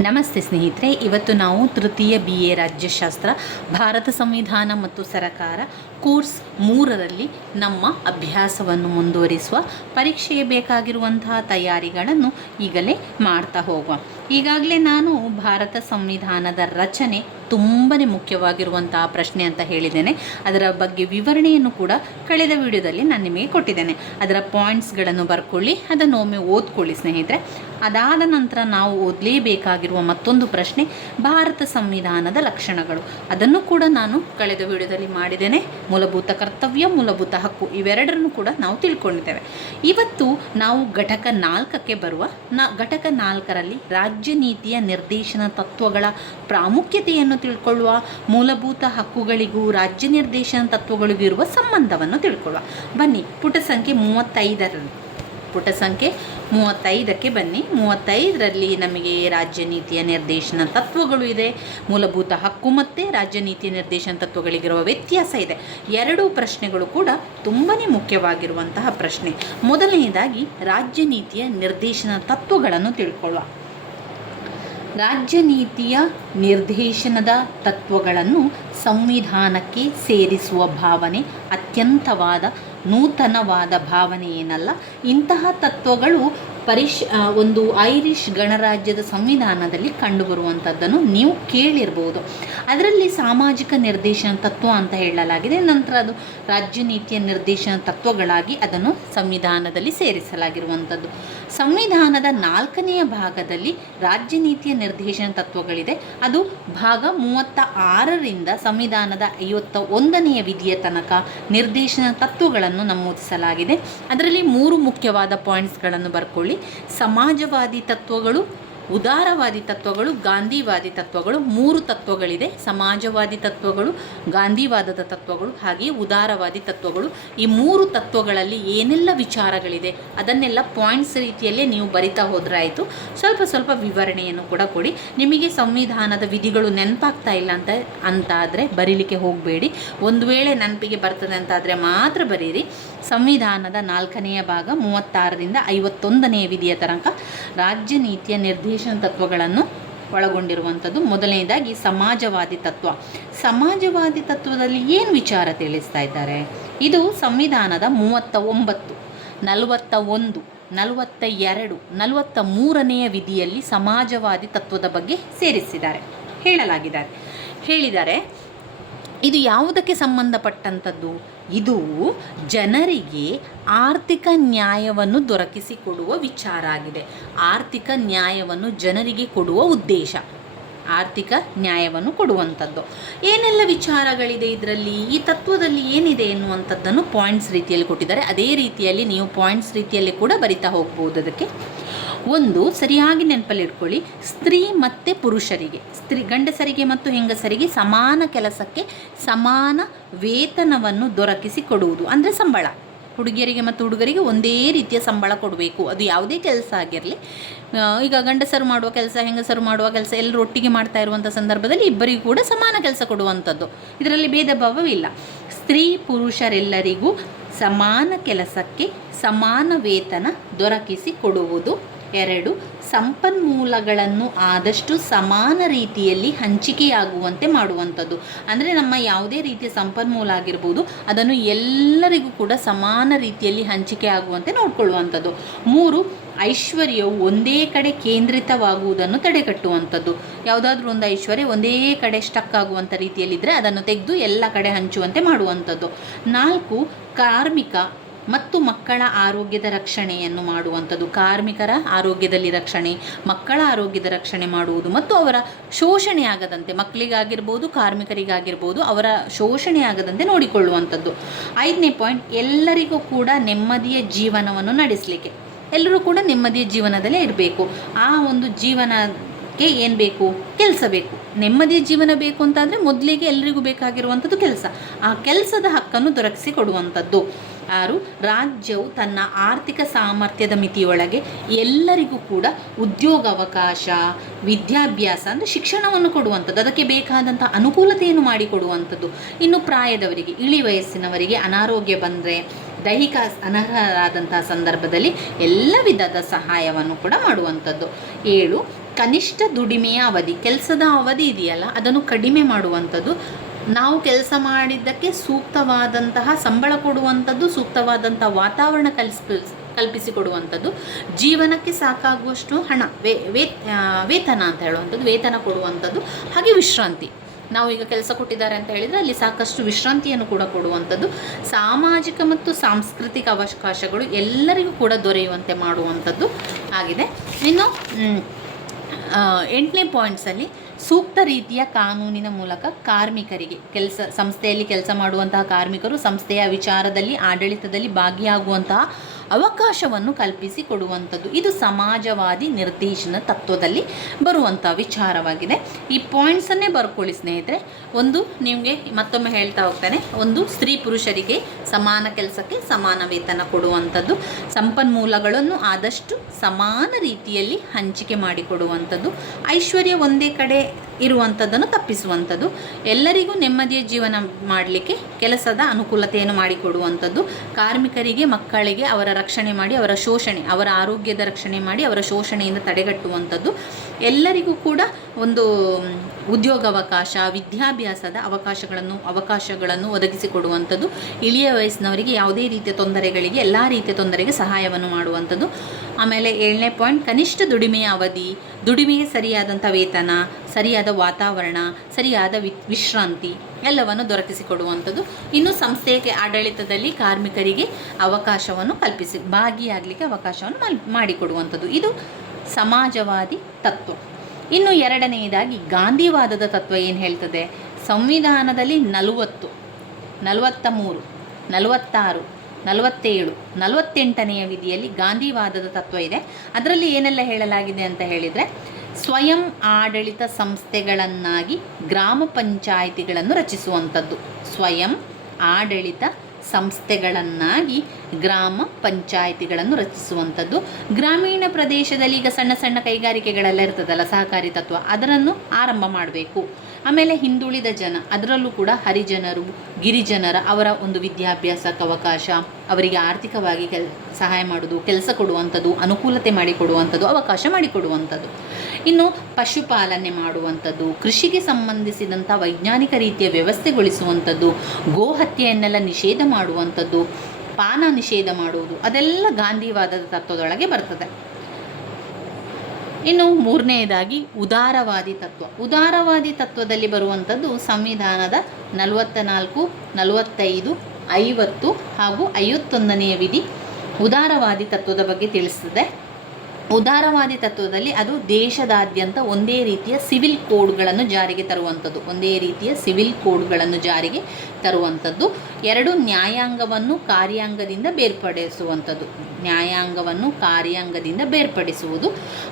ನಮಸ್ತೆ ಸ್ನೇಹಿತರೆ, ಇವತ್ತು ನಾವು ತೃತೀಯ ಬಿ ಎ ರಾಜ್ಯಶಾಸ್ತ್ರ, ಭಾರತ ಸಂವಿಧಾನ ಮತ್ತು ಸರಕಾರ ಕೋರ್ಸ್ ಮೂರರಲ್ಲಿ ನಮ್ಮ ಅಭ್ಯಾಸವನ್ನು ಮುಂದುವರಿಸುವ, ಪರೀಕ್ಷೆಗೆ ಬೇಕಾಗಿರುವಂತಹ ತಯಾರಿಗಳನ್ನು ಈಗಲೇ ಮಾಡ್ತಾ ಹೋಗುವ. ಈಗಾಗಲೇ ನಾನು ಭಾರತ ಸಂವಿಧಾನದ ರಚನೆ ತುಂಬಾ ಮುಖ್ಯವಾಗಿರುವಂತಹ ಪ್ರಶ್ನೆ ಅಂತ ಹೇಳಿದ್ದೇನೆ. ಅದರ ಬಗ್ಗೆ ವಿವರಣೆಯನ್ನು ಕೂಡ ಕಳೆದ ವಿಡಿಯೋದಲ್ಲಿ ನಾನು ನಿಮಗೆ ಕೊಟ್ಟಿದ್ದೇನೆ. ಅದರ ಪಾಯಿಂಟ್ಸ್ಗಳನ್ನು ಬರ್ಕೊಳ್ಳಿ, ಅದನ್ನು ಒಮ್ಮೆ ಓದ್ಕೊಳ್ಳಿ ಸ್ನೇಹಿತರೆ. ಅದಾದ ನಂತರ ನಾವು ಓದಲೇಬೇಕಾಗಿರುವ ಮತ್ತೊಂದು ಪ್ರಶ್ನೆ, ಭಾರತ ಸಂವಿಧಾನದ ಲಕ್ಷಣಗಳು. ಅದನ್ನು ಕೂಡ ನಾನು ಕಳೆದ ವಿಡಿಯೋದಲ್ಲಿ ಮಾಡಿದ್ದೇನೆ. ಮೂಲಭೂತ ಕರ್ತವ್ಯ, ಮೂಲಭೂತ ಹಕ್ಕು ಇವೆರಡರನ್ನು ಕೂಡ ನಾವು ತಿಳ್ಕೊಂಡಿದ್ದೇವೆ. ಇವತ್ತು ನಾವು ಘಟಕ ನಾಲ್ಕಕ್ಕೆ ಬರುವ, ನಾ, ಘಟಕ ನಾಲ್ಕರಲ್ಲಿ ರಾಜ್ಯ ನೀತಿಯ ನಿರ್ದೇಶನ ತತ್ವಗಳ ಪ್ರಾಮುಖ್ಯತೆಯನ್ನು ತಿಳ್ಕೊಳ್ಳುವ, ಮೂಲಭೂತ ಹಕ್ಕುಗಳಿಗೂ ರಾಜ್ಯ ನಿರ್ದೇಶನ ತತ್ವಗಳಿಗೂ ಇರುವ ಸಂಬಂಧವನ್ನು ತಿಳ್ಕೊಳ್ಳುವ. ಬನ್ನಿ, ಪುಟ ಸಂಖ್ಯೆ ಮೂವತ್ತೈದರಲ್ಲಿ. ಪುಟ ಸಂಖ್ಯೆ ಮೂವತ್ತೈದಕ್ಕೆ ಬನ್ನಿ. ಮೂವತ್ತೈದರಲ್ಲಿ ನಮಗೆ ರಾಜ್ಯ ನೀತಿಯ ನಿರ್ದೇಶನ ತತ್ವಗಳು ಇದೆ. ಮೂಲಭೂತ ಹಕ್ಕು ಮತ್ತು ರಾಜ್ಯ ನೀತಿಯ ನಿರ್ದೇಶನ ತತ್ವಗಳಿಗಿರುವ ವ್ಯತ್ಯಾಸ ಇದೆ. ಎರಡೂ ಪ್ರಶ್ನೆಗಳು ಕೂಡ ತುಂಬಾ ಮುಖ್ಯವಾಗಿರುವಂತಹ ಪ್ರಶ್ನೆ. ಮೊದಲನೆಯದಾಗಿ ರಾಜ್ಯ ನೀತಿಯ ನಿರ್ದೇಶನ ತತ್ವಗಳನ್ನು ತಿಳ್ಕೊಳ್ಳುವ. ರಾಜ್ಯ ನೀತಿಯ ನಿರ್ದೇಶನದ ತತ್ವಗಳನ್ನು ಸಂವಿಧಾನಕ್ಕೆ ಸೇರಿಸುವ ಭಾವನೆ ಅತ್ಯಂತವಾದ ನೂತನವಾದ ಭಾವನೆ ಏನಲ್ಲ ಇಂತಹ ತತ್ವಗಳು ಪರಿಶ್ ಒಂದು ಐರಿಷ್ ಗಣರಾಜ್ಯದ ಸಂವಿಧಾನದಲ್ಲಿ ಕಂಡುಬರುವಂಥದ್ದನ್ನು ನೀವು ಕೇಳಿರ್ಬೋದು. ಅದರಲ್ಲಿ ಸಾಮಾಜಿಕ ನಿರ್ದೇಶನ ತತ್ವ ಅಂತ ಹೇಳಲಾಗಿದೆ. ನಂತರ ಅದು ರಾಜ್ಯ ನೀತಿಯ ನಿರ್ದೇಶನ ತತ್ವಗಳಾಗಿ ಅದನ್ನು ಸಂವಿಧಾನದಲ್ಲಿ ಸೇರಿಸಲಾಗಿರುವಂಥದ್ದು. ಸಂವಿಧಾನದ ನಾಲ್ಕನೆಯ ಭಾಗದಲ್ಲಿ ರಾಜ್ಯ ನೀತಿಯ ನಿರ್ದೇಶನ ತತ್ವಗಳಿದೆ. ಅದು ಭಾಗ ಮೂವತ್ತ ಆರರಿಂದ ಸಂವಿಧಾನದ ಐವತ್ತ ಒಂದನೆಯ ವಿಧಿಯ ತನಕ ನಿರ್ದೇಶನ ತತ್ವಗಳನ್ನು ನಮೂದಿಸಲಾಗಿದೆ. ಅದರಲ್ಲಿ ಮೂರು ಮುಖ್ಯವಾದ ಪಾಯಿಂಟ್ಸ್ಗಳನ್ನು ಬರ್ಕೊಳ್ಳಿ. ಸಮಾಜವಾದಿ ತತ್ವಗಳು, ಉದಾರವಾದಿ ತತ್ವಗಳು, ಗಾಂಧಿವಾದಿ ತತ್ವಗಳು, ಮೂರು ತತ್ವಗಳಿದೆ. ಸಮಾಜವಾದಿ ತತ್ವಗಳು, ಗಾಂಧಿವಾದದ ತತ್ವಗಳು, ಹಾಗೆಯೇ ಉದಾರವಾದಿ ತತ್ವಗಳು. ಈ ಮೂರು ತತ್ವಗಳಲ್ಲಿ ಏನೆಲ್ಲ ವಿಚಾರಗಳಿದೆ, ಅದನ್ನೆಲ್ಲ ಪಾಯಿಂಟ್ಸ್ ರೀತಿಯಲ್ಲೇ ನೀವು ಬರಿತಾ ಹೋದ್ರಾಯಿತು. ಸ್ವಲ್ಪ ಸ್ವಲ್ಪ ವಿವರಣೆಯನ್ನು ಕೂಡ ಕೊಡಿ. ನಿಮಗೆ ಸಂವಿಧಾನದ ವಿಧಿಗಳು ನೆನಪಾಗ್ತಾ ಇಲ್ಲ ಅಂತ, ಅಂತಾದರೆ ಬರೀಲಿಕ್ಕೆ ಹೋಗಬೇಡಿ. ಒಂದು ವೇಳೆ ನೆನಪಿಗೆ ಬರ್ತದೆ ಅಂತಾದರೆ ಮಾತ್ರ ಬರೀರಿ. ಸಂವಿಧಾನದ ನಾಲ್ಕನೆಯ ಭಾಗ, ಮೂವತ್ತಾರರಿಂದ ಐವತ್ತೊಂದನೆಯ ವಿಧಿಯ ತನಕ ರಾಜ್ಯ ನೀತಿಯ ನಿರ್ದೇಶನ ತತ್ವಗಳನ್ನು ಒಳಗೊಂಡಿರುವಂಥದ್ದು. ಮೊದಲನೇದಾಗಿ ಸಮಾಜವಾದಿ ತತ್ವ. ಸಮಾಜವಾದಿ ತತ್ವದಲ್ಲಿ ಏನು ವಿಚಾರ ತಿಳಿಸ್ತಾ ಇದ್ದಾರೆ? ಇದು ಸಂವಿಧಾನದ ಮೂವತ್ತ ಒಂಬತ್ತು ನಲವತ್ತ ಒಂದು ನಲವತ್ತ ಎರಡು ನಲವತ್ತ ಮೂರನೆಯ ವಿಧಿಯಲ್ಲಿ ಸಮಾಜವಾದಿ ತತ್ವದ ಬಗ್ಗೆ ಸೇರಿಸಿದ್ದಾರೆ ಹೇಳಲಾಗಿದ್ದಾರೆ ಹೇಳಿದ್ದಾರೆ, ಇದು ಯಾವುದಕ್ಕೆ ಸಂಬಂಧಪಟ್ಟಂಥದ್ದು? ಇದು ಜನರಿಗೆ ಆರ್ಥಿಕ ನ್ಯಾಯವನ್ನು ದೊರಕಿಸಿಕೊಡುವ ವಿಚಾರ ಆಗಿದೆ. ಆರ್ಥಿಕ ನ್ಯಾಯವನ್ನು ಜನರಿಗೆ ಕೊಡುವ ಉದ್ದೇಶ, ಆರ್ಥಿಕ ನ್ಯಾಯವನ್ನು ಕೊಡುವಂಥದ್ದು. ಏನೆಲ್ಲ ವಿಚಾರಗಳಿದೆ ಇದರಲ್ಲಿ? ಈ ತತ್ವದಲ್ಲಿ ಏನಿದೆ ಎನ್ನುವಂಥದ್ದನ್ನು ಪಾಯಿಂಟ್ಸ್ ರೀತಿಯಲ್ಲಿ ಕೊಟ್ಟಿದ್ದಾರೆ. ಅದೇ ರೀತಿಯಲ್ಲಿ ನೀವು ಪಾಯಿಂಟ್ಸ್ ರೀತಿಯಲ್ಲಿ ಕೂಡ ಬರಿತಾ ಹೋಗ್ಬೋದು ಅದಕ್ಕೆ. ಒಂದು ಸರಿಯಾಗಿ ನೆನಪಲ್ಲಿಟ್ಕೊಳ್ಳಿ. ಸ್ತ್ರೀ ಮತ್ತು ಪುರುಷರಿಗೆ. ಸ್ತ್ರೀ ಗಂಡಸರಿಗೆ ಮತ್ತು ಹೆಂಗಸರಿಗೆ ಸಮಾನ ಕೆಲಸಕ್ಕೆ ಸಮಾನ ವೇತನವನ್ನು ದೊರಕಿಸಿ ಕೊಡುವುದು ಅಂದರೆ ಸಂಬಳ. ಹುಡುಗಿಯರಿಗೆ ಮತ್ತು ಹುಡುಗರಿಗೆ ಒಂದೇ ರೀತಿಯ ಸಂಬಳ ಕೊಡಬೇಕು. ಅದು ಯಾವುದೇ ಕೆಲಸ ಆಗಿರಲಿ. ಈಗ ಗಂಡಸರು ಮಾಡುವ ಕೆಲಸ, ಹೆಂಗಸರು ಮಾಡುವ ಕೆಲಸ ಎಲ್ಲರೂ ಒಟ್ಟಿಗೆ ಮಾಡ್ತಾ ಇರುವಂಥ ಸಂದರ್ಭದಲ್ಲಿ ಇಬ್ಬರಿಗೂ ಕೂಡ ಸಮಾನ ಕೆಲಸ ಕೊಡುವಂಥದ್ದು ಇದರಲ್ಲಿ ಭೇದ ಭಾವವಿಲ್ಲ ಸ್ತ್ರೀ ಪುರುಷರೆಲ್ಲರಿಗೂ ಸಮಾನ ಕೆಲಸಕ್ಕೆ ಸಮಾನ ವೇತನ ದೊರಕಿಸಿ ಕೊಡುವುದು ಎರಡು, ಸಂಪನ್ಮೂಲಗಳನ್ನು ಆದಷ್ಟು ಸಮಾನ ರೀತಿಯಲ್ಲಿ ಹಂಚಿಕೆಯಾಗುವಂತೆ ಮಾಡುವಂಥದ್ದು. ಅಂದರೆ ನಮ್ಮ ಯಾವುದೇ ರೀತಿಯ ಸಂಪನ್ಮೂಲ ಆಗಿರ್ಬೋದು, ಅದನ್ನು ಎಲ್ಲರಿಗೂ ಕೂಡ ಸಮಾನ ರೀತಿಯಲ್ಲಿ ಹಂಚಿಕೆ ಆಗುವಂತೆ ನೋಡಿಕೊಳ್ಳುವಂಥದ್ದು. ಮೂರು, ಐಶ್ವರ್ಯವು ಒಂದೇ ಕಡೆ ಕೇಂದ್ರಿತವಾಗುವುದನ್ನು ತಡೆಗಟ್ಟುವಂಥದ್ದು. ಯಾವುದಾದ್ರೂ ಒಂದು ಐಶ್ವರ್ಯ ಒಂದೇ ಕಡೆ ಸ್ಟಕ್ ಆಗುವಂಥ ರೀತಿಯಲ್ಲಿದ್ದರೆ ಅದನ್ನು ತೆಗೆದು ಎಲ್ಲ ಕಡೆ ಹಂಚುವಂತೆ ಮಾಡುವಂಥದ್ದು. ನಾಲ್ಕು, ಕಾರ್ಮಿಕ ಮತ್ತು ಮಕ್ಕಳ ಆರೋಗ್ಯದ ರಕ್ಷಣೆಯನ್ನು ಮಾಡುವಂಥದ್ದು. ಕಾರ್ಮಿಕರ ಆರೋಗ್ಯದಲ್ಲಿ ರಕ್ಷಣೆ, ಮಕ್ಕಳ ಆರೋಗ್ಯದ ರಕ್ಷಣೆ ಮಾಡುವುದು ಮತ್ತು ಅವರ ಶೋಷಣೆ ಆಗದಂತೆ ಮಕ್ಕಳಿಗಾಗಿರ್ಬೋದು, ಕಾರ್ಮಿಕರಿಗಾಗಿರ್ಬೋದು, ಅವರ ಶೋಷಣೆ ಆಗದಂತೆ ನೋಡಿಕೊಳ್ಳುವಂಥದ್ದು. ಐದನೇ ಪಾಯಿಂಟ್, ಎಲ್ಲರಿಗೂ ಕೂಡ ನೆಮ್ಮದಿಯ ಜೀವನವನ್ನು ನಡೆಸಲಿಕ್ಕೆ. ಎಲ್ಲರೂ ಕೂಡ ನೆಮ್ಮದಿಯ ಜೀವನದಲ್ಲೇ ಇರಬೇಕು. ಆ ಒಂದು ಜೀವನಕ್ಕೆ ಏನು ಬೇಕು? ಕೆಲಸ ಬೇಕು. ನೆಮ್ಮದಿಯ ಜೀವನ ಬೇಕು ಅಂತಾದರೆ ಮೊದಲಿಗೆ ಎಲ್ಲರಿಗೂ ಬೇಕಾಗಿರುವಂಥದ್ದು ಕೆಲಸ. ಆ ಕೆಲಸದ ಹಕ್ಕನ್ನು ದೊರಕಿಸಿ ಕೊಡುವಂಥದ್ದು. ಆರು ರಾಜ್ಯವು ತನ್ನ ಆರ್ಥಿಕ ಸಾಮರ್ಥ್ಯದ ಮಿತಿಯೊಳಗೆ ಎಲ್ಲರಿಗೂ ಕೂಡ ಉದ್ಯೋಗಾವಕಾಶ, ವಿದ್ಯಾಭ್ಯಾಸ ಅಂದರೆ ಶಿಕ್ಷಣವನ್ನು ಕೊಡುವಂಥದ್ದು. ಅದಕ್ಕೆ ಬೇಕಾದಂಥ ಅನುಕೂಲತೆಯನ್ನು ಮಾಡಿಕೊಡುವಂಥದ್ದು ಇನ್ನು ಪ್ರಾಯದವರಿಗೆ, ಇಳಿ ವಯಸ್ಸಿನವರಿಗೆ ಅನಾರೋಗ್ಯ ಬಂದರೆ, ದೈಹಿಕ ಅನರ್ಹರಾದಂತಹ ಸಂದರ್ಭದಲ್ಲಿ ಎಲ್ಲ ವಿಧದ ಸಹಾಯವನ್ನು ಕೂಡ ಮಾಡುವಂಥದ್ದು. ಏಳು, ಕನಿಷ್ಠ ದುಡಿಮೆಯ ಅವಧಿ. ಕೆಲಸದ ಅವಧಿ ಇದೆಯಲ್ಲ, ಅದನ್ನು ಕಡಿಮೆ ಮಾಡುವಂಥದ್ದು. ನಾವು ಕೆಲಸ ಮಾಡಿದ್ದಕ್ಕೆ ಸೂಕ್ತವಾದಂತಹ ಸಂಬಳ ಕೊಡುವಂಥದ್ದು, ಸೂಕ್ತವಾದಂಥ ವಾತಾವರಣ ಕಲ್ಪಿಸಿ ಕಲ್ಪಿಸಿಕೊಡುವಂಥದ್ದು ಜೀವನಕ್ಕೆ ಸಾಕಾಗುವಷ್ಟು ಹಣ, ವೇ ವೇತನ ಅಂತ ಹೇಳುವಂಥದ್ದು, ವೇತನ ಕೊಡುವಂಥದ್ದು, ಹಾಗೆ ವಿಶ್ರಾಂತಿ. ನಾವು ಈಗ ಕೆಲಸ ಕೊಟ್ಟಿದ್ದಾರೆ ಅಂತ ಹೇಳಿದರೆ ಅಲ್ಲಿ ಸಾಕಷ್ಟು ವಿಶ್ರಾಂತಿಯನ್ನು ಕೂಡ ಕೊಡುವಂಥದ್ದು. ಸಾಮಾಜಿಕ ಮತ್ತು ಸಾಂಸ್ಕೃತಿಕ ಅವಕಾಶಗಳು ಎಲ್ಲರಿಗೂ ಕೂಡ ದೊರೆಯುವಂತೆ ಮಾಡುವಂಥದ್ದು ಆಗಿದೆ. ಇನ್ನು ಎಂಟನೇ ಪಾಯಿಂಟ್ಸಲ್ಲಿ ಸೂಕ್ತ ರೀತಿಯ ಕಾನೂನಿನ ಮೂಲಕ ಕಾರ್ಮಿಕರಿಗೆ ಕೆಲಸ ಸಂಸ್ಥೆಯಲ್ಲಿ ಕೆಲಸ ಮಾಡುವಂತಹ ಕಾರ್ಮಿಕರು ಸಂಸ್ಥೆಯ ವಿಚಾರದಲ್ಲಿ ಆಡಳಿತದಲ್ಲಿ ಭಾಗಿಯಾಗುವಂತಹ ಅವಕಾಶವನ್ನು ಕಲ್ಪಿಸಿ ಕೊಡುವಂಥದ್ದು. ಇದು ಸಮಾಜವಾದಿ ನಿರ್ದೇಶನ ತತ್ವದಲ್ಲಿ ಬರುವಂಥ ವಿಚಾರವಾಗಿದೆ. ಈ ಪಾಯಿಂಟ್ಸನ್ನೇ ಬರ್ಕೊಳ್ಳಿ ಸ್ನೇಹಿತರೆ. ಒಂದು, ನಿಮಗೆ ಮತ್ತೊಮ್ಮೆ ಹೇಳ್ತಾ ಹೋಗ್ತಾನೆ. ಒಂದು, ಸ್ತ್ರೀ ಪುರುಷರಿಗೆ ಸಮಾನ ಕೆಲಸಕ್ಕೆ ಸಮಾನ ವೇತನ ಕೊಡುವಂಥದ್ದು. ಸಂಪನ್ಮೂಲಗಳನ್ನು ಆದಷ್ಟು ಸಮಾನ ರೀತಿಯಲ್ಲಿ ಹಂಚಿಕೆ ಮಾಡಿಕೊಡುವಂಥದ್ದು. ಐಶ್ವರ್ಯ ಒಂದೇ ಕಡೆ ಇರುವಂಥದ್ದನ್ನು ತಪ್ಪಿಸುವಂಥದ್ದು. ಎಲ್ಲರಿಗೂ ನೆಮ್ಮದಿಯ ಜೀವನ ಮಾಡಲಿಕ್ಕೆ ಕೆಲಸದ ಅನುಕೂಲತೆಯನ್ನು ಮಾಡಿಕೊಡುವಂಥದ್ದು. ಕಾರ್ಮಿಕರಿಗೆ, ಮಕ್ಕಳಿಗೆ ಅವರ ರಕ್ಷಣೆ ಮಾಡಿ, ಅವರ ಶೋಷಣೆ, ಅವರ ಆರೋಗ್ಯದ ರಕ್ಷಣೆ ಮಾಡಿ, ಅವರ ಶೋಷಣೆಯಿಂದ ತಡೆಗಟ್ಟುವಂಥದ್ದು. ಎಲ್ಲರಿಗೂ ಕೂಡ ಒಂದು ಉದ್ಯೋಗಾವಕಾಶ, ವಿದ್ಯಾಭ್ಯಾಸದ ಅವಕಾಶಗಳನ್ನು ಅವಕಾಶಗಳನ್ನು ಒದಗಿಸಿಕೊಡುವಂಥದ್ದು. ಇಳಿಯ ವಯಸ್ಸಿನವರಿಗೆ ಯಾವುದೇ ರೀತಿಯ ತೊಂದರೆಗಳಿಗೆ, ಎಲ್ಲ ರೀತಿಯ ತೊಂದರೆಗೆ ಸಹಾಯವನ್ನು ಮಾಡುವಂಥದ್ದು. ಆಮೇಲೆ ಏಳನೇ ಪಾಯಿಂಟ್ ಕನಿಷ್ಠ ದುಡಿಮೆಯ ಅವಧಿ. ದುಡಿಮೆಗೆ ಸರಿಯಾದಂಥ ವೇತನ, ಸರಿಯಾದ ವಾತಾವರಣ, ಸರಿಯಾದ ವಿ, ವಿಶ್ರಾಂತಿ ಎಲ್ಲವನ್ನು ದೊರಕಿಸಿಕೊಡುವಂಥದ್ದು. ಇನ್ನು ಸಂಸ್ಥೆಗೆ, ಆಡಳಿತದಲ್ಲಿ ಕಾರ್ಮಿಕರಿಗೆ ಅವಕಾಶವನ್ನು ಕಲ್ಪಿಸಿ, ಭಾಗಿಯಾಗಲಿಕ್ಕೆ ಅವಕಾಶವನ್ನು ಮಲ್- ಮಾಡಿಕೊಡುವಂಥದ್ದು. ಇದು ಸಮಾಜವಾದಿ ತತ್ವ. ಇನ್ನು ಎರಡನೆಯದಾಗಿ, ಗಾಂಧಿವಾದದ ತತ್ವ ಏನು ಹೇಳ್ತದೆ? ಸಂವಿಧಾನದಲ್ಲಿ ನಲವತ್ತು, ನಲವತ್ತ ಮೂರು, ನಲವತ್ತಾರು ನಲವತ್ತೇಳು. ನಲವತ್ತೆಂಟನೆಯ ವಿಧಿಯಲ್ಲಿ ಗಾಂಧಿವಾದದ ತತ್ವ ಇದೆ. ಅದರಲ್ಲಿ ಏನೆಲ್ಲ ಹೇಳಲಾಗಿದೆ ಅಂತ ಹೇಳಿದರೆ, ಸ್ವಯಂ ಆಡಳಿತ ಸಂಸ್ಥೆಗಳನ್ನಾಗಿ ಗ್ರಾಮ ಪಂಚಾಯಿತಿಗಳನ್ನು ರಚಿಸುವಂಥದ್ದು. ಸ್ವಯಂ ಆಡಳಿತ ಸಂಸ್ಥೆಗಳನ್ನಾಗಿ ಗ್ರಾಮ ಪಂಚಾಯಿತಿಗಳನ್ನು ರಚಿಸುವಂಥದ್ದು. ಗ್ರಾಮೀಣ ಪ್ರದೇಶದಲ್ಲಿ ಈಗ ಸಣ್ಣ ಸಣ್ಣ ಕೈಗಾರಿಕೆಗಳೆಲ್ಲ ಇರ್ತದಲ್ಲ, ಸಹಕಾರಿ ತತ್ವ, ಅದರನ್ನು ಆರಂಭ ಮಾಡಬೇಕು. ಆಮೇಲೆ ಹಿಂದುಳಿದ ಜನ, ಅದರಲ್ಲೂ ಕೂಡ ಹರಿಜನರು, ಗಿರಿಜನರ ಅವರ ಒಂದು ವಿದ್ಯಾಭ್ಯಾಸಕ್ಕೆ ಅವಕಾಶ ಅವರಿಗೆ ಆರ್ಥಿಕವಾಗಿ ಕೆಲ್, ಸಹಾಯ ಮಾಡೋದು ಕೆಲಸ ಕೊಡುವಂಥದ್ದು, ಅನುಕೂಲತೆ ಮಾಡಿಕೊಡುವಂಥದ್ದು, ಅವಕಾಶ ಮಾಡಿಕೊಡುವಂಥದ್ದು. ಇನ್ನು ಪಶುಪಾಲನೆ ಮಾಡುವಂಥದ್ದು, ಕೃಷಿಗೆ ಸಂಬಂಧಿಸಿದಂಥ ವೈಜ್ಞಾನಿಕ ರೀತಿಯ ವ್ಯವಸ್ಥೆಗೊಳಿಸುವಂಥದ್ದು ಗೋಹತ್ಯೆಯನ್ನೆಲ್ಲ ನಿಷೇಧ ಮಾಡುವಂಥದ್ದು, ಪಾನ ನಿಷೇಧ ಮಾಡುವುದು, ಅದೆಲ್ಲ ಗಾಂಧಿವಾದದ ತತ್ವದೊಳಗೆ ಬರ್ತದೆ. ಇನ್ನು ಮೂರನೆಯದಾಗಿ ಉದಾರವಾದಿ ತತ್ವ. ಉದಾರವಾದಿ ತತ್ವದಲ್ಲಿ ಬರುವಂಥದ್ದು ಸಂವಿಧಾನದ ನಲವತ್ತ ನಾಲ್ಕು ನಲವತ್ತೈದು, ಐವತ್ತು ಹಾಗೂ ಐವತ್ತೊಂದನೆಯ ವಿಧಿ ಉದಾರವಾದಿ ತತ್ವದ ಬಗ್ಗೆ ತಿಳಿಸ್ತದೆ. ಉದಾರವಾದಿ ತತ್ವದಲ್ಲಿ ಅದು ದೇಶದಾದ್ಯಂತ ಒಂದೇ ರೀತಿಯ ಸಿವಿಲ್ ಕೋಡ್ಗಳನ್ನು ಜಾರಿಗೆ ತರುವಂಥದ್ದು, ಒಂದೇ ರೀತಿಯ ಸಿವಿಲ್ ಕೋಡ್ಗಳನ್ನು ಜಾರಿಗೆ ತರುವಂಥದ್ದು. ಎರಡು ನ್ಯಾಯಾಂಗವನ್ನು ಕಾರ್ಯಾಂಗದಿಂದ ಬೇರ್ಪಡಿಸುವಂಥದ್ದು. ನ್ಯಾಯಾಂಗವನ್ನು ಕಾರ್ಯಾಂಗದಿಂದ ಬೇರ್ಪಡಿಸುವುದು.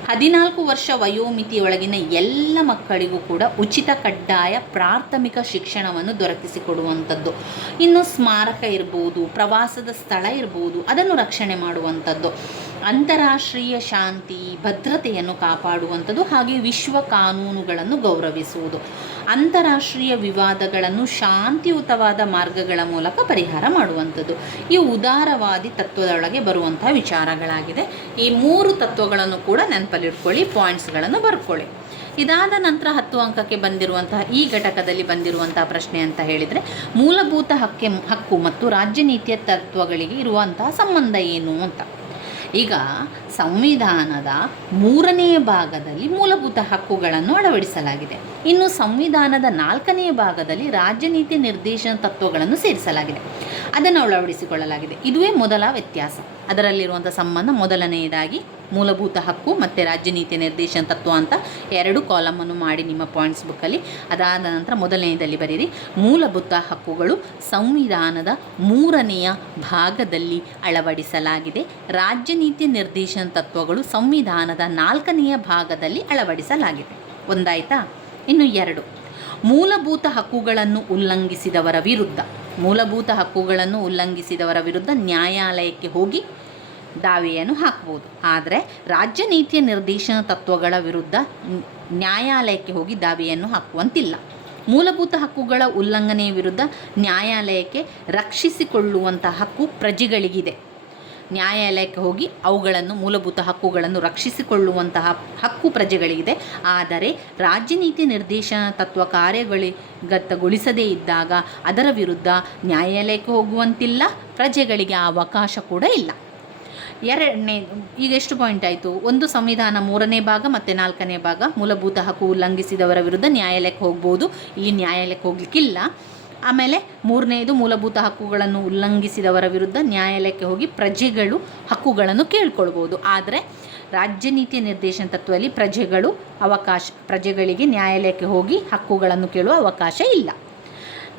ಹದಿನಾಲ್ಕು ವರ್ಷ ವಯೋಮಿತಿಯೊಳಗಿನ ಎಲ್ಲ ಮಕ್ಕಳಿಗೂ ಕೂಡ ಉಚಿತ ಕಡ್ಡಾಯ ಪ್ರಾಥಮಿಕ ಶಿಕ್ಷಣವನ್ನು ದೊರಕಿಸಿಕೊಡುವಂಥದ್ದು. ಇನ್ನು ಸ್ಮಾರಕ ಇರ್ಬೋದು, ಪ್ರವಾಸದ ಸ್ಥಳ ಇರ್ಬೋದು, ಅದನ್ನು ರಕ್ಷಣೆ ಮಾಡುವಂಥದ್ದು. ಅಂತಾರಾಷ್ಟ್ರೀಯ ಶಾಂತಿ, ಭದ್ರತೆಯನ್ನು ಕಾಪಾಡುವಂಥದ್ದು ಹಾಗೆ ವಿಶ್ವ ಕಾನೂನುಗಳನ್ನು ಗೌರವಿಸುವುದು. ಅಂತಾರಾಷ್ಟ್ರೀಯ ವಿವಾದಗಳನ್ನು ಶಾಂತಿಯುತವಾದ ಮಾರ್ಗಗಳ ಮೂಲಕ ಪರಿಹಾರ ಮಾಡುವಂಥದ್ದು. ಈ ಉದಾರವಾದಿ ತತ್ವದೊಳಗೆ ಬರುವಂತಹ ವಿಚಾರಗಳಾಗಿದೆ. ಈ ಮೂರು ತತ್ವಗಳನ್ನು ಕೂಡ ನೆನಪಲ್ಲಿಟ್ಕೊಳ್ಳಿ, ಪಾಯಿಂಟ್ಸ್ಗಳನ್ನು ಬರ್ಕೊಳ್ಳಿ. ಇದಾದ ನಂತರ ಹತ್ತು ಅಂಕಕ್ಕೆ ಬಂದಿರುವಂತಹ, ಈ ಘಟಕದಲ್ಲಿ ಬಂದಿರುವಂತಹ ಪ್ರಶ್ನೆ ಅಂತ ಹೇಳಿದರೆ, ಮೂಲಭೂತ ಹಕ್ಕೆ, ಹಕ್ಕು ಮತ್ತು ರಾಜ್ಯ ನೀತಿಯ ತತ್ವಗಳಿಗೆ ಇರುವಂತಹ ಸಂಬಂಧ ಏನು ಅಂತ. ಈಗ ಸಂವಿಧಾನದ ಮೂರನೆಯ ಭಾಗದಲ್ಲಿ ಮೂಲಭೂತ ಹಕ್ಕುಗಳನ್ನು ಅಳವಡಿಸಲಾಗಿದೆ. ಇನ್ನು ಸಂವಿಧಾನದ ನಾಲ್ಕನೆಯ ಭಾಗದಲ್ಲಿ ರಾಜ್ಯ ನೀತಿ ನಿರ್ದೇಶನ ತತ್ವಗಳನ್ನು ಸೇರಿಸಲಾಗಿದೆ. ಅದನ್ನು ಅಳವಡಿಸಿಕೊಳ್ಳಲಾಗಿದೆ. ಇದುವೇ ಮೊದಲ ವ್ಯತ್ಯಾಸ. ಅದರಲ್ಲಿರುವಂಥ ಸಂಬಂಧ ಮೊದಲನೆಯದಾಗಿ ಮೂಲಭೂತ ಹಕ್ಕು ಮತ್ತು ರಾಜ್ಯ ನೀತಿ ನಿರ್ದೇಶನ ತತ್ವ ಅಂತ ಎರಡು ಕಾಲಮನ್ನು ಮಾಡಿ ನಿಮ್ಮ ಪಾಯಿಂಟ್ಸ್ ಬುಕ್ಕಲ್ಲಿ ಅದಾದ ನಂತರ ಮೊದಲನೆಯದಲ್ಲಿ ಬರೀರಿ. ಮೂಲಭೂತ ಹಕ್ಕುಗಳು ಸಂವಿಧಾನದ ಮೂರನೆಯ ಭಾಗದಲ್ಲಿ ಅಳವಡಿಸಲಾಗಿದೆ. ರಾಜ್ಯ ನೀತಿ ನಿರ್ದೇಶನ ತತ್ವಗಳು ಸಂವಿಧಾನದ ನಾಲ್ಕನೆಯ ಭಾಗದಲ್ಲಿ ಅಳವಡಿಸಲಾಗಿದೆ. ಒಂದಾಯ್ತಾ? ಇನ್ನು ಎರಡು. ಮೂಲಭೂತ ಹಕ್ಕುಗಳನ್ನು ಉಲ್ಲಂಘಿಸಿದವರ ವಿರುದ್ಧ. ಮೂಲಭೂತ ಹಕ್ಕುಗಳನ್ನು ಉಲ್ಲಂಘಿಸಿದವರ ವಿರುದ್ಧ ನ್ಯಾಯಾಲಯಕ್ಕೆ ಹೋಗಿ ದಾವೆಯನ್ನು ಹಾಕ್ಬೋದು ಆದರೆ ರಾಜ್ಯ ನೀತಿಯ ನಿರ್ದೇಶನ ತತ್ವಗಳ ವಿರುದ್ಧ ನ್ಯಾಯಾಲಯಕ್ಕೆ ಹೋಗಿ ದಾವೆಯನ್ನು ಹಾಕುವಂತಿಲ್ಲ. ಮೂಲಭೂತ ಹಕ್ಕುಗಳ ಉಲ್ಲಂಘನೆಯ ವಿರುದ್ಧ ನ್ಯಾಯಾಲಯಕ್ಕೆ ರಕ್ಷಿಸಿಕೊಳ್ಳುವಂಥ ಹಕ್ಕು ಪ್ರಜೆಗಳಿಗಿದೆ. ನ್ಯಾಯಾಲಯಕ್ಕೆ ಹೋಗಿ ಅವುಗಳನ್ನು, ಮೂಲಭೂತ ಹಕ್ಕುಗಳನ್ನು ರಕ್ಷಿಸಿಕೊಳ್ಳುವಂತಹ ಹಕ್ಕು ಪ್ರಜೆಗಳಿಗಿದೆ ಆದರೆ ರಾಜ್ಯ ನೀತಿ ನಿರ್ದೇಶನ ತತ್ವ ಕಾರ್ಯಗಳಿಗತಗೊಳಿಸದೇ ಇದ್ದಾಗ ಅದರ ವಿರುದ್ಧ ನ್ಯಾಯಾಲಯಕ್ಕೆ ಹೋಗುವಂತಿಲ್ಲ. ಪ್ರಜೆಗಳಿಗೆ ಅವಕಾಶ ಕೂಡ ಇಲ್ಲ. ಎರಡನೇ, ಈಗ ಎಷ್ಟು ಪಾಯಿಂಟ್ ಆಯಿತು? ಒಂದು ಸಂವಿಧಾನ ಮೂರನೇ ಭಾಗ ಮತ್ತು ನಾಲ್ಕನೇ ಭಾಗ ಮೂಲಭೂತ ಹಕ್ಕು ಉಲ್ಲಂಘಿಸಿದವರ ವಿರುದ್ಧ ನ್ಯಾಯಾಲಯಕ್ಕೆ ಹೋಗ್ಬೋದು. ಈ ನ್ಯಾಯಾಲಯಕ್ಕೆ ಹೋಗ್ಲಿಕ್ಕಿಲ್ಲ. ಆಮೇಲೆ ಮೂರನೇದು ಮೂಲಭೂತ ಹಕ್ಕುಗಳನ್ನು ಉಲ್ಲಂಘಿಸಿದವರ ವಿರುದ್ಧ ನ್ಯಾಯಾಲಯಕ್ಕೆ ಹೋಗಿ ಪ್ರಜೆಗಳು ಹಕ್ಕುಗಳನ್ನು ಕೇಳ್ಕೊಳ್ಬೋದು. ಆದರೆ ರಾಜ್ಯ ನೀತಿಯ ನಿರ್ದೇಶನ ತತ್ವದಲ್ಲಿ ಪ್ರಜೆಗಳು ಅವಕಾಶ, ಪ್ರಜೆಗಳಿಗೆ ನ್ಯಾಯಾಲಯಕ್ಕೆ ಹೋಗಿ ಹಕ್ಕುಗಳನ್ನು ಕೇಳುವ ಅವಕಾಶ ಇಲ್ಲ.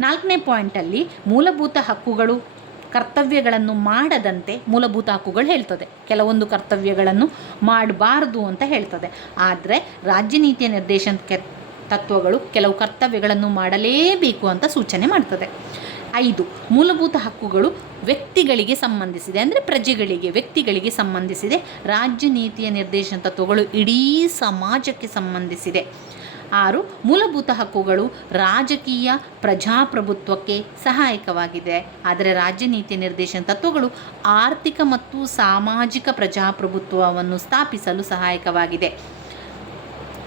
ನಾಲ್ಕನೇ ಪಾಯಿಂಟಲ್ಲಿ ಮೂಲಭೂತ ಹಕ್ಕುಗಳು ಕರ್ತವ್ಯಗಳನ್ನು ಮಾಡದಂತೆ ಮೂಲಭೂತ ಹಕ್ಕುಗಳು ಹೇಳ್ತದೆ. ಕೆಲವೊಂದು ಕರ್ತವ್ಯಗಳನ್ನು ಮಾಡಬಾರ್ದು ಅಂತ ಹೇಳ್ತದೆ. ಆದರೆ ರಾಜ್ಯ ನೀತಿಯ ನಿರ್ದೇಶನಕ್ಕೆ ತತ್ವಗಳು ಕೆಲವು ಕರ್ತವ್ಯಗಳನ್ನು ಮಾಡಲೇಬೇಕು ಅಂತ ಸೂಚನೆ ಮಾಡ್ತದೆ. ಐದು, ಮೂಲಭೂತ ಹಕ್ಕುಗಳು ವ್ಯಕ್ತಿಗಳಿಗೆ ಸಂಬಂಧಿಸಿದೆ. ಅಂದರೆ ಪ್ರಜೆಗಳಿಗೆ, ವ್ಯಕ್ತಿಗಳಿಗೆ ಸಂಬಂಧಿಸಿದೆ. ರಾಜ್ಯ ನೀತಿಯ ನಿರ್ದೇಶನ ತತ್ವಗಳು ಇಡೀ ಸಮಾಜಕ್ಕೆ ಸಂಬಂಧಿಸಿದೆ. ಆರು ಮೂಲಭೂತ ಹಕ್ಕುಗಳು ರಾಜಕೀಯ ಪ್ರಜಾಪ್ರಭುತ್ವಕ್ಕೆ ಸಹಾಯಕವಾಗಿದೆ. ಆದರೆ ರಾಜ್ಯ ನೀತಿ ನಿರ್ದೇಶನ ತತ್ವಗಳು ಆರ್ಥಿಕ ಮತ್ತು ಸಾಮಾಜಿಕ ಪ್ರಜಾಪ್ರಭುತ್ವವನ್ನು ಸ್ಥಾಪಿಸಲು ಸಹಾಯಕವಾಗಿದೆ.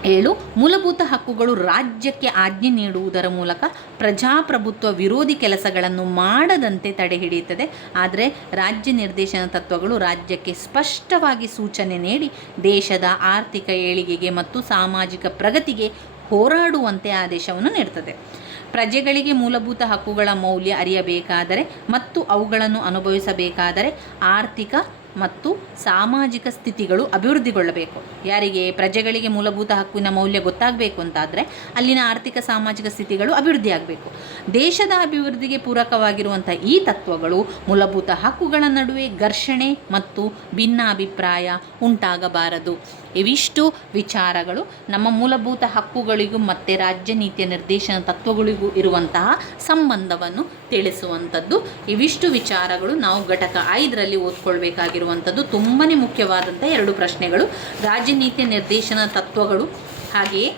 ಏಳು ಮೂಲಭೂತ ಹಕ್ಕುಗಳು ರಾಜ್ಯಕ್ಕೆ ಆಜ್ಞೆ ನೀಡುವುದರ ಮೂಲಕ ಪ್ರಜಾಪ್ರಭುತ್ವ ವಿರೋಧಿ ಕೆಲಸಗಳನ್ನು ಮಾಡದಂತೆ ತಡೆಹಿಡಿಯುತ್ತದೆ ಆದರೆ ರಾಜ್ಯ ನಿರ್ದೇಶನ ತತ್ವಗಳು ರಾಜ್ಯಕ್ಕೆ ಸ್ಪಷ್ಟವಾಗಿ ಸೂಚನೆ ನೀಡಿ ದೇಶದ ಆರ್ಥಿಕ ಏಳಿಗೆಗೆ ಮತ್ತು ಸಾಮಾಜಿಕ ಪ್ರಗತಿಗೆ ಹೋರಾಡುವಂತೆ ಆದೇಶವನ್ನು ನೀಡುತ್ತದೆ ಪ್ರಜೆಗಳಿಗೆ ಮೂಲಭೂತ ಹಕ್ಕುಗಳ ಮೌಲ್ಯ ಅರಿಯಬೇಕಾದರೆ ಮತ್ತು ಅವುಗಳನ್ನು ಅನುಭವಿಸಬೇಕಾದರೆ ಆರ್ಥಿಕ ಮತ್ತು ಸಾಮಾಜಿಕ ಸ್ಥಿತಿಗಳು ಅಭಿವೃದ್ಧಿಗೊಳ್ಳಬೇಕು. ಯಾರಿಗೆ ಪ್ರಜೆಗಳಿಗೆ ಮೂಲಭೂತ ಹಕ್ಕಿನ ಮೌಲ್ಯ ಗೊತ್ತಾಗಬೇಕು ಅಂತಾದರೆ ಅಲ್ಲಿನ ಆರ್ಥಿಕ, ಸಾಮಾಜಿಕ ಸ್ಥಿತಿಗಳು ಅಭಿವೃದ್ಧಿಯಾಗಬೇಕು. ದೇಶದ ಅಭಿವೃದ್ಧಿಗೆ ಪೂರಕವಾಗಿರುವಂಥ ಈ ತತ್ವಗಳು ಮೂಲಭೂತ ಹಕ್ಕುಗಳ ನಡುವೆ ಘರ್ಷಣೆ ಮತ್ತು ಭಿನ್ನಾಭಿಪ್ರಾಯ ಉಂಟಾಗಬಾರದು. ಇವಿಷ್ಟು ವಿಚಾರಗಳು ನಮ್ಮ ಮೂಲಭೂತ ಹಕ್ಕುಗಳಿಗೂ ಮತ್ತು ರಾಜ್ಯ ನೀತಿಯ ನಿರ್ದೇಶನ ತತ್ವಗಳಿಗೂ ಇರುವಂತಹ ಸಂಬಂಧವನ್ನು ತಿಳಿಸುವಂಥದ್ದು. ಇವಿಷ್ಟು ವಿಚಾರಗಳು ನಾವು ಘಟಕ ಐದರಲ್ಲಿ ಓದ್ಕೊಳ್ಬೇಕಾಗಿರುವಂಥದ್ದು. ತುಂಬಾ ಮುಖ್ಯವಾದಂಥ ಎರಡು ಪ್ರಶ್ನೆಗಳು. ರಾಜ್ಯ ನೀತಿಯ ನಿರ್ದೇಶನ ತತ್ವಗಳು ಹಾಗೆಯೇ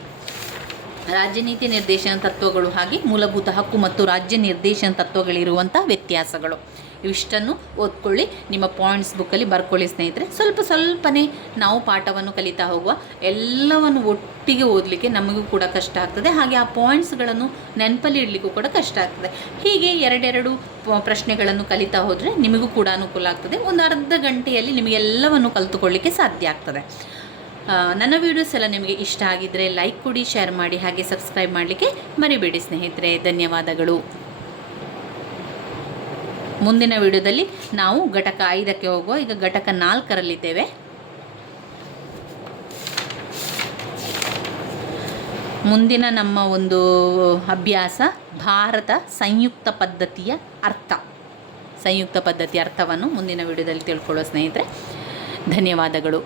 ರಾಜ್ಯನೀತಿ ನಿರ್ದೇಶನ ತತ್ವಗಳು ಹಾಗೆ ಮೂಲಭೂತ ಹಕ್ಕು ಮತ್ತು ರಾಜ್ಯ ನಿರ್ದೇಶನ ತತ್ವಗಳಿರುವಂಥ ವ್ಯತ್ಯಾಸಗಳು. ಇವಿಷ್ಟನ್ನು ಓದ್ಕೊಳ್ಳಿ, ನಿಮ್ಮ ಪಾಯಿಂಟ್ಸ್ ಬುಕ್ಕಲ್ಲಿ ಬರ್ಕೊಳ್ಳಿ ಸ್ನೇಹಿತರೆ. ಸ್ವಲ್ಪ ಸ್ವಲ್ಪನೇ ನಾವು ಪಾಠವನ್ನು ಕಲಿತಾ ಹೋಗುವ ಎಲ್ಲವನ್ನು ಒಟ್ಟಿಗೆ ಓದಲಿಕ್ಕೆ ನಮಗೂ ಕೂಡ ಕಷ್ಟ ಆಗ್ತದೆ. ಹಾಗೆ ಆ ಪಾಯಿಂಟ್ಸ್ಗಳನ್ನು ನೆನಪಲ್ಲಿ ಇಡಲಿಕ್ಕೂ ಕೂಡ ಕಷ್ಟ ಆಗ್ತದೆ. ಹೀಗೆ ಎರಡೆರಡು ಪ್ರಶ್ನೆಗಳನ್ನು ಕಲಿತಾ ಹೋದರೆ ನಿಮಗೂ ಕೂಡ ಅನುಕೂಲ ಆಗ್ತದೆ. ಒಂದು ಅರ್ಧ ಗಂಟೆಯಲ್ಲಿ ನಿಮಗೆಲ್ಲವನ್ನು ಕಲಿತುಕೊಳ್ಳಿಕ್ಕೆ ಸಾಧ್ಯ ಆಗ್ತದೆ. ನನ್ನ ವೀಡಿಯೋಸ್ ಎಲ್ಲ ನಿಮಗೆ ಇಷ್ಟ ಆಗಿದ್ದರೆ ಲೈಕ್ ಕೊಡಿ ಶೇರ್ ಮಾಡಿ, ಹಾಗೆ ಸಬ್ಸ್ಕ್ರೈಬ್ ಮಾಡಲಿಕ್ಕೆ ಮರಿಬೇಡಿ ಸ್ನೇಹಿತರೆ. ಧನ್ಯವಾದಗಳು. ಮುಂದಿನ ವಿಡಿಯೋದಲ್ಲಿ ನಾವು ಘಟಕ ಐದಕ್ಕೆ ಹೋಗುವ, ಈಗ ಘಟಕ ನಾಲ್ಕರಲ್ಲಿದ್ದೇವೆ. ಮುಂದಿನ ನಮ್ಮ ಒಂದು ಅಭ್ಯಾಸ, ಭಾರತ ಸಂಯುಕ್ತ ಪದ್ಧತಿಯ ಅರ್ಥ. ಸಂಯುಕ್ತ ಪದ್ಧತಿಯ ಅರ್ಥವನ್ನು ಮುಂದಿನ ವಿಡಿಯೋದಲ್ಲಿ ತಿಳ್ಕೊಳ್ಳೋ ಸ್ನೇಹಿತರೆ, ಧನ್ಯವಾದಗಳು.